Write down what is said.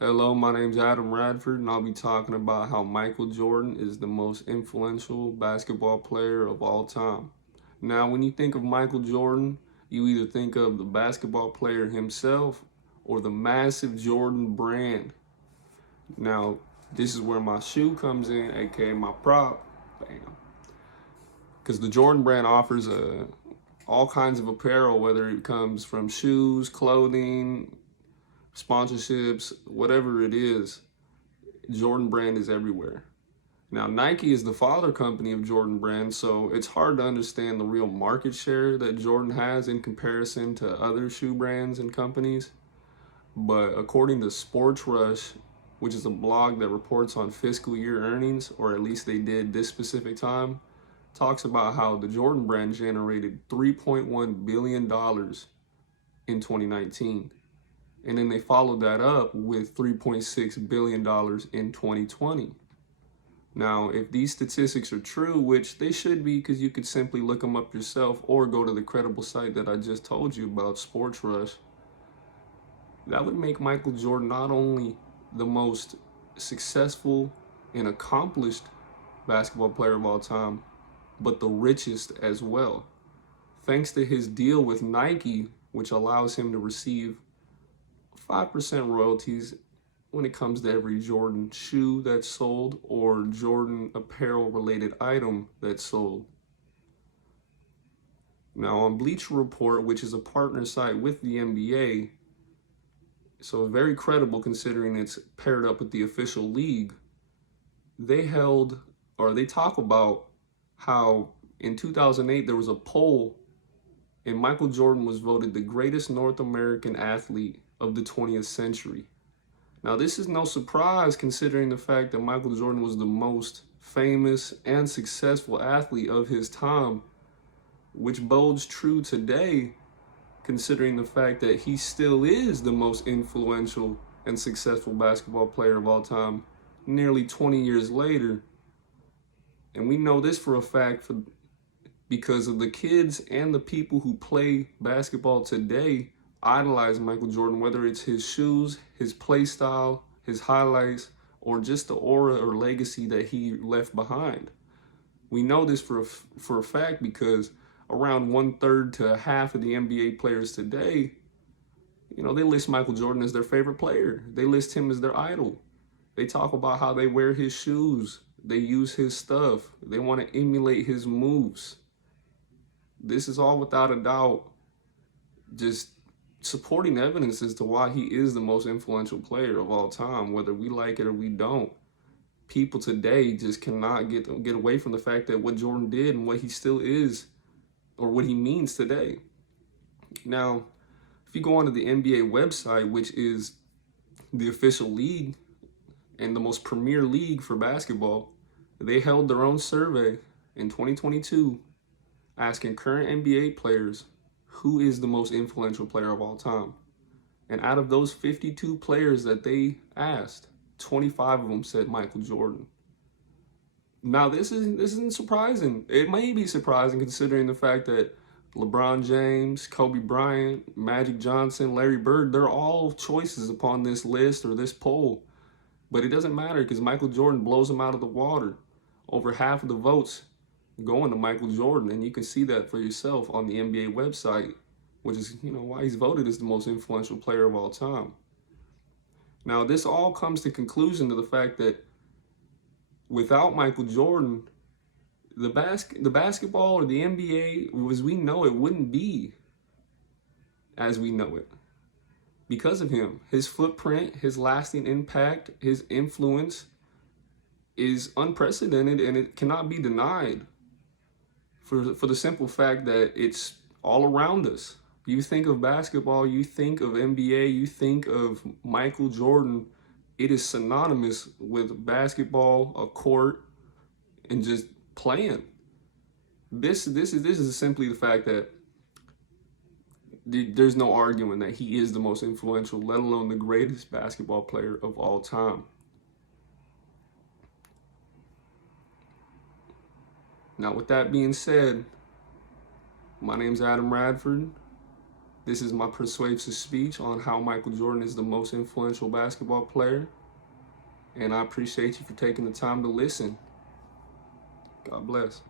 Hello, my name's Adam Radford, and I'll be talking about how Michael Jordan is the most influential basketball player of all time. Now, when you think of Michael Jordan, you either think of the basketball player himself or the massive Jordan brand. Now, this is where my shoe comes in, aka my prop. Bam. Because the Jordan brand offers all kinds of apparel, whether it comes from shoes, clothing, sponsorships, whatever it is. Jordan brand is everywhere. Now, Nike is the father company of Jordan brand, so it's hard to understand the real market share that Jordan has in comparison to other shoe brands and companies. But according to Sports Rush, which is a blog that reports on fiscal year earnings, or at least they did this specific time, talks about how the Jordan brand generated $3.1 billion in 2019. And then they followed that up with $3.6 billion in 2020. Now, if these statistics are true, which they should be because you could simply look them up yourself or go to the credible site that I just told you about, Sports Rush, that would make Michael Jordan not only the most successful and accomplished basketball player of all time, but the richest as well. Thanks to his deal with Nike, which allows him to receive 5% royalties when it comes to every Jordan shoe that's sold or Jordan apparel related item that's sold. Now, on Bleacher Report, which is a partner site with the NBA, so very credible considering it's paired up with the official league, they talk about how in 2008 there was a poll and Michael Jordan was voted the greatest North American athlete of the 20th century. Now, this is no surprise considering the fact that Michael Jordan was the most famous and successful athlete of his time, which bodes true today considering the fact that he still is the most influential and successful basketball player of all time nearly 20 years later. And we know this for a fact because of the kids and the people who play basketball today idolize Michael Jordan, whether it's his shoes, his play style, his highlights, or just the aura or legacy that he left behind. We know this for a fact because around 1/3 to half of the NBA players today, they list Michael Jordan as their favorite player. They list him as their idol. They talk about how they wear his shoes. They use his stuff. They want to emulate his moves. This is all without a doubt just supporting evidence as to why he is the most influential player of all time, whether we like it or we don't. People today just cannot get away from the fact that what Jordan did and what he still is, or what he means today. Now, if you go onto the NBA website, which is the official league and the most premier league for basketball, they held their own survey in 2022 asking current NBA players who is the most influential player of all time. And out of those 52 players that they asked, 25 of them said Michael Jordan. Now, this isn't surprising. It may be surprising considering the fact that LeBron James, Kobe Bryant, Magic Johnson, Larry Bird, they're all choices upon this list or this poll. But it doesn't matter because Michael Jordan blows them out of the water. Over half of the votes going to Michael Jordan, and you can see that for yourself on the NBA website, which is why he's voted as the most influential player of all time. Now, this all comes to conclusion to the fact that without Michael Jordan, the basketball or the NBA as we know it wouldn't be as we know it because of him. His footprint, his lasting impact, his influence is unprecedented, and it cannot be denied for the simple fact that it's all around us. You think of basketball, you think of NBA, you think of Michael Jordan, it is synonymous with basketball, a court, and just playing. This is simply the fact that there's no arguing that he is the most influential, let alone the greatest basketball player of all time. Now, with that being said, my name's Adam Radford. This is my persuasive speech on how Michael Jordan is the most influential basketball player. And I appreciate you for taking the time to listen. God bless.